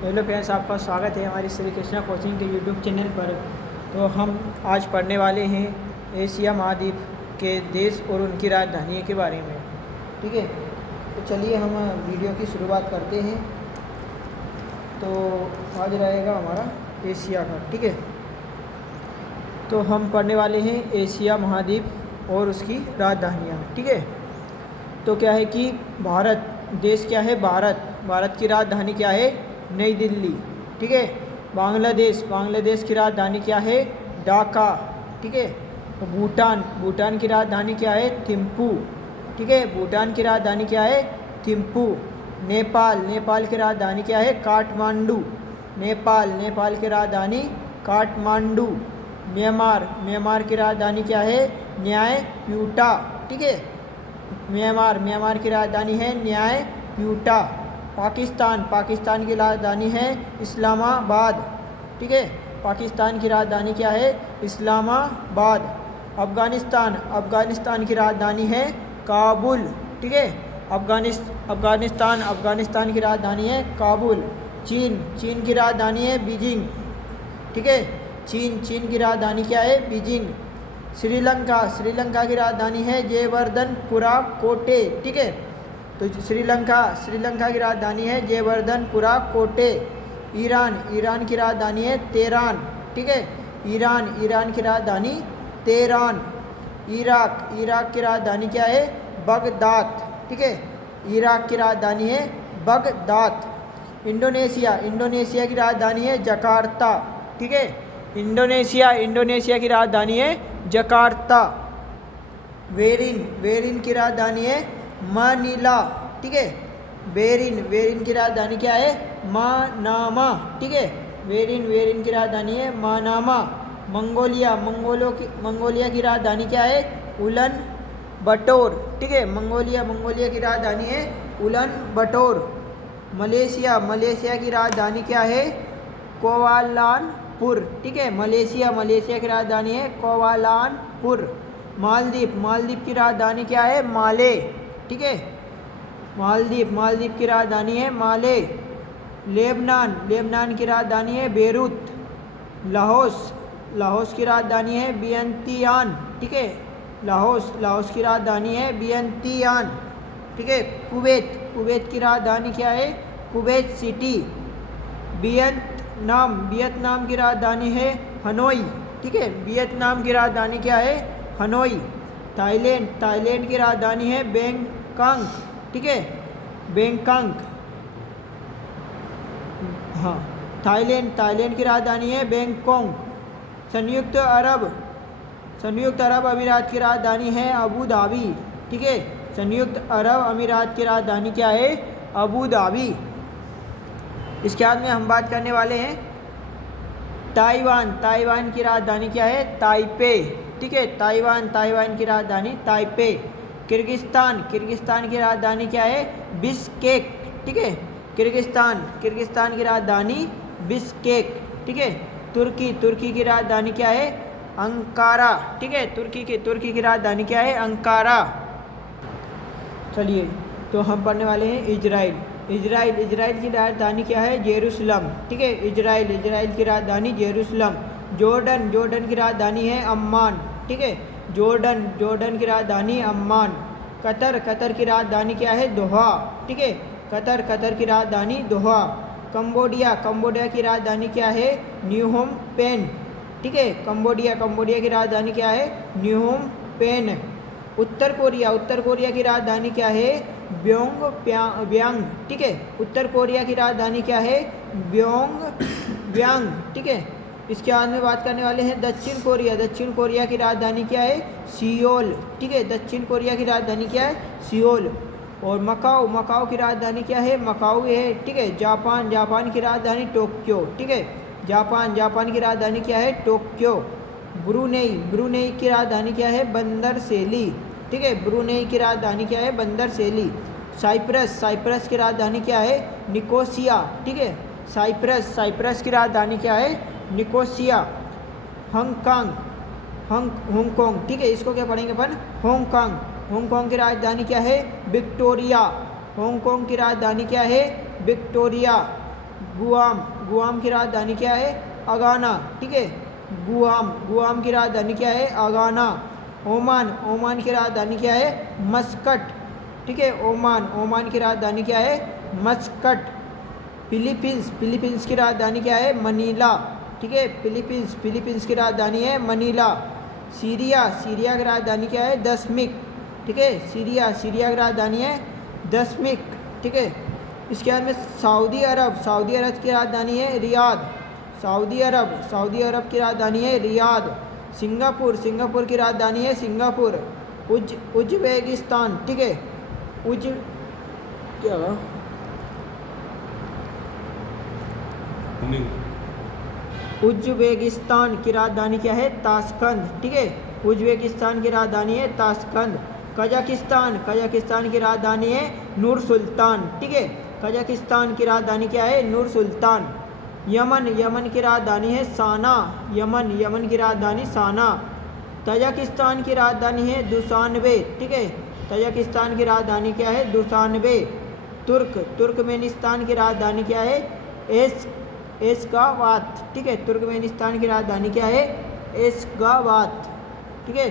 Hello friends, आपका स्वागत है हमारी श्री कृष्णा कोचिंग के यूट्यूब चैनल पर। तो हम आज पढ़ने वाले हैं एशिया महाद्वीप के देश और उनकी राजधानियों के बारे में। ठीक है, तो चलिए हम वीडियो की शुरुआत करते हैं। तो आज रहेगा हमारा एशिया का। ठीक है, तो हम पढ़ने वाले हैं एशिया महाद्वीप और उसकी राजधानियाँ। ठीक है, तो क्या है कि भारत देश क्या है, भारत की राजधानी क्या है, नई दिल्ली। ठीक है, बांग्लादेश की राजधानी क्या है, ढाका। ठीक है, तो भूटान की राजधानी क्या है, थिम्पू। ठीक है, भूटान की राजधानी क्या है, थिम्पू। नेपाल की राजधानी क्या है, काठमांडू। नेपाल की राजधानी काठमांडू। म्यांमार की राजधानी क्या है, न्यायप्यूटा। ठीक है, म्यांमार की राजधानी है न्यायप्यूटा। पाकिस्तान की राजधानी है इस्लामाबाद। ठीक है, पाकिस्तान की राजधानी क्या है, इस्लामाबाद। अफगानिस्तान की राजधानी है काबुल। ठीक है, अफगानिस्तान की राजधानी है काबुल। चीन की राजधानी है बीजिंग। ठीक है, चीन की राजधानी क्या है, बीजिंग। श्रीलंका की राजधानी है जयवर्धनपुरा कोटे। ठीक है, तो श्रीलंका की राजधानी है जयवर्धनपुरा कोटे। ईरान की राजधानी है तेहरान। ठीक है, ईरान की राजधानी तेहरान। इराक की राजधानी क्या है, बगदाद। ठीक है, इराक की राजधानी है बगदाद। इंडोनेशिया की राजधानी है जकार्ता। ठीक है, इंडोनेशिया की राजधानी है जकार्ता। वेरिन की राजधानी है मनीला। ठीक है, वेरिन की राजधानी क्या है, मनामा। ठीक है, वेरिन की राजधानी है मनामा। मंगोलिया की राजधानी क्या है, उलन बटोर। ठीक है, मंगोलिया की राजधानी है उलन बटोर। मलेशिया की राजधानी क्या है, कोवालालमपुर। ठीक है, मलेशिया की राजधानी है कोवालालमपुर। मालदीव की राजधानी क्या है, माले। ठीक है, मालदीव की राजधानी है माले। लेबनान की राजधानी है बेरूत। लाहौस की राजधानी है वियंतियान। ठीक है, लाहौस की राजधानी है वियंतियान। ठीक है, कुवैत की राजधानी क्या है, कुवैत सिटी। वियतनाम की राजधानी है हनोई। ठीक है, वियतनाम की राजधानी क्या है, हनोई। थाईलैंड की राजधानी है बैंकॉक। ठीक है, बैंकॉक। हाँ, थाईलैंड की राजधानी है बैंकॉक। संयुक्त अरब अमीरात की राजधानी है अबू धाबी। ठीक है, संयुक्त अरब अमीरात की राजधानी क्या है, अबू धाबी। इसके बाद में हम बात करने वाले हैं ताइवान की राजधानी क्या है, ताइपे। ठीक है, ताइवान की राजधानी ताइपे। किर्गिस्तान की राजधानी क्या है, बिश्केक। ठीक है, किर्गिस्तान की राजधानी बिश्केक। ठीक है, तुर्की की राजधानी क्या है, अंकारा। ठीक है, तुर्की की राजधानी क्या है, अंकारा। चलिए, तो हम पढ़ने वाले हैं इजराइल की राजधानी क्या है, जेरूसलम। ठीक है, इजराइल की राजधानी जेरूसलम। जॉर्डन की राजधानी है अम्मान। ठीक है, जॉर्डन की राजधानी अम्मान। कतर की राजधानी क्या है, दोहा। ठीक है, कतर की राजधानी दोहा। कंबोडिया की राजधानी क्या है, न्यूहोम पेन। ठीक है, कंबोडिया की राजधानी क्या है, न्यूहोम पेन। उत्तर कोरिया की राजधानी क्या है, ब्योंग। ठीक है, उत्तर कोरिया की राजधानी क्या है, ब्योंग। ठीक है, इसके बाद में बात करने वाले हैं दक्षिण कोरिया की राजधानी क्या है, सियोल। ठीक है, दक्षिण कोरिया की राजधानी क्या है, सियोल। और मकाओ की राजधानी क्या है, मकाऊ है। ठीक है, जापान की राजधानी टोक्यो। ठीक है, जापान की राजधानी क्या है, टोक्यो। ब्रुनेई की राजधानी क्या है, बंदर सेली। ठीक है, ब्रुनेई की राजधानी क्या है, बंदर सेली। साइप्रस की राजधानी क्या है, निकोसिया। ठीक है, साइप्रस की राजधानी क्या है, निकोसिया। हांगकांग। ठीक है, इसको क्या पढ़ेंगे अपन, हांगकांग की राजधानी क्या है, विक्टोरिया। हांगकांग की राजधानी क्या है, विक्टोरिया। गुआम, गुआम की राजधानी क्या है? अगाना, ठीक है। गुआम, गुआम की राजधानी क्या है? अगाना। ओमान, ओमान की राजधानी क्या है? मस्कट, ठीक है। ओमान, ओमान की राजधानी क्या है? मस्कट। फिलीपींस, फिलीपींस की राजधानी क्या है? मनीला, ठीक है। फिलीपींस, फिलीपींस की राजधानी है मनीला। सीरिया, सीरिया की राजधानी क्या है? दशमिक, ठीक है। सीरिया, सीरिया की राजधानी है दशमिक, ठीक है। इसके बाद में सऊदी अरब, सऊदी अरब की राजधानी है रियाद। सऊदी अरब, सऊदी अरब की राजधानी है रियाद। सिंगापुर, सिंगापुर की राजधानी है सिंगापुर। उज्बेकिस्तान, ठीक है। क्या उज्बेकिस्तान की राजधानी क्या है? ताशकंद, ठीक है। उज्बेकिस्तान की राजधानी है ताशकंद। कजाकिस्तान, कजाकिस्तान की राजधानी है नूर सुल्तान, ठीक है। कजाकिस्तान की राजधानी क्या है? नूर सुल्तान। यमन, यमन की राजधानी है साना। यमन, यमन की राजधानी साना। तजाकिस्तान की राजधानी है दुशानबे, ठीक है। तजाकिस्तान की राजधानी क्या है? दुशानबे। तुर्क, तुर्कमेनिस्तान की राजधानी क्या है? एशगाबाद, ठीक है। तुर्कमेनिस्तान की राजधानी क्या है? एशगाबाद, ठीक है।